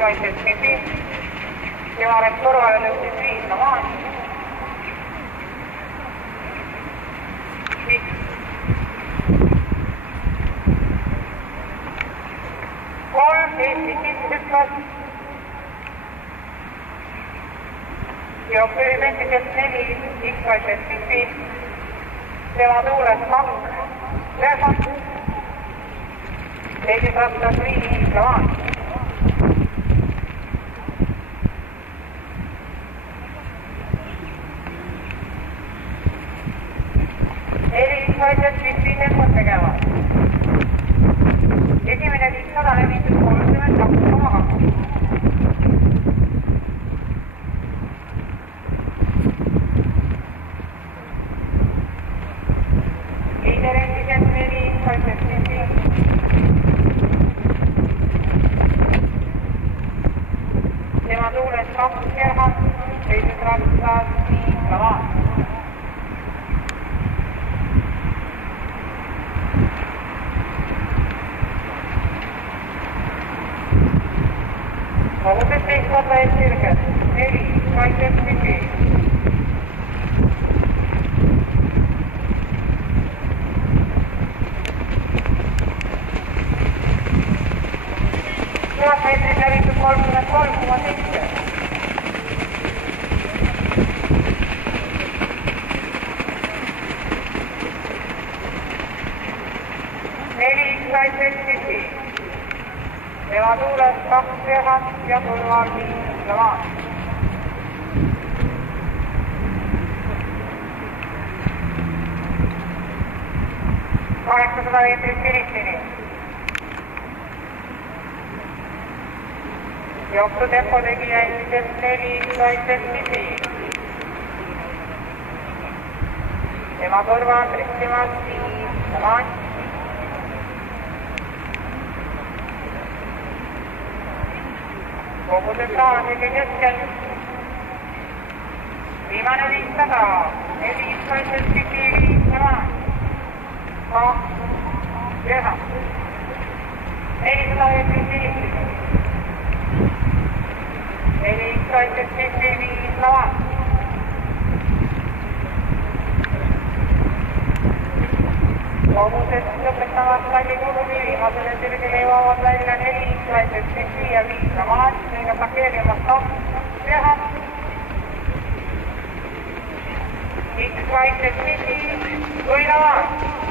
kaitset Sipi. Joaret korvale tõustis 5 Lamaan. Eesti sissekas. Jooksu ülipentiselt 4 X-kaitset Sipi. Tema tuules 2 Lehmat. Teises rattas 5 Lamaan. X-kaitset Sipi tempot tegema. Esimene 500 levitud 32,2. Liider endiselt 4 kaitset Sipi. Tema tuules 2 Gerhard, teises rattas 5 Lamaan. Kogudes teist korda ees sirged, 4 kaitset Sipi. Tuhat meetrit läbitud 33,7. Kaitset Sipi. Tema tuules 2 Gerhard ja turval 5 Lamaan. Kaheksasada meetrit Filistini. Jooksutempo tegija endiselt 4 kaitset Sipi. Tema kõrval tristimas 5 Lamaan. Kogudes taasega keskel. Viimane 500. 4 kaitset Sipi 5 Lamaan. 2 Gerhard. 400 meetrit Filistini. 4 kaitset Sipi 5 Lamaan. Kogudes lõpetavad Talli-Kurvi viimasele sirgele jõuavad välja 4 kaitset Sipi ja 5 Lamaan. Neile plakeerimas 2 Gerhard. X kaitset Sipi või Lamaan.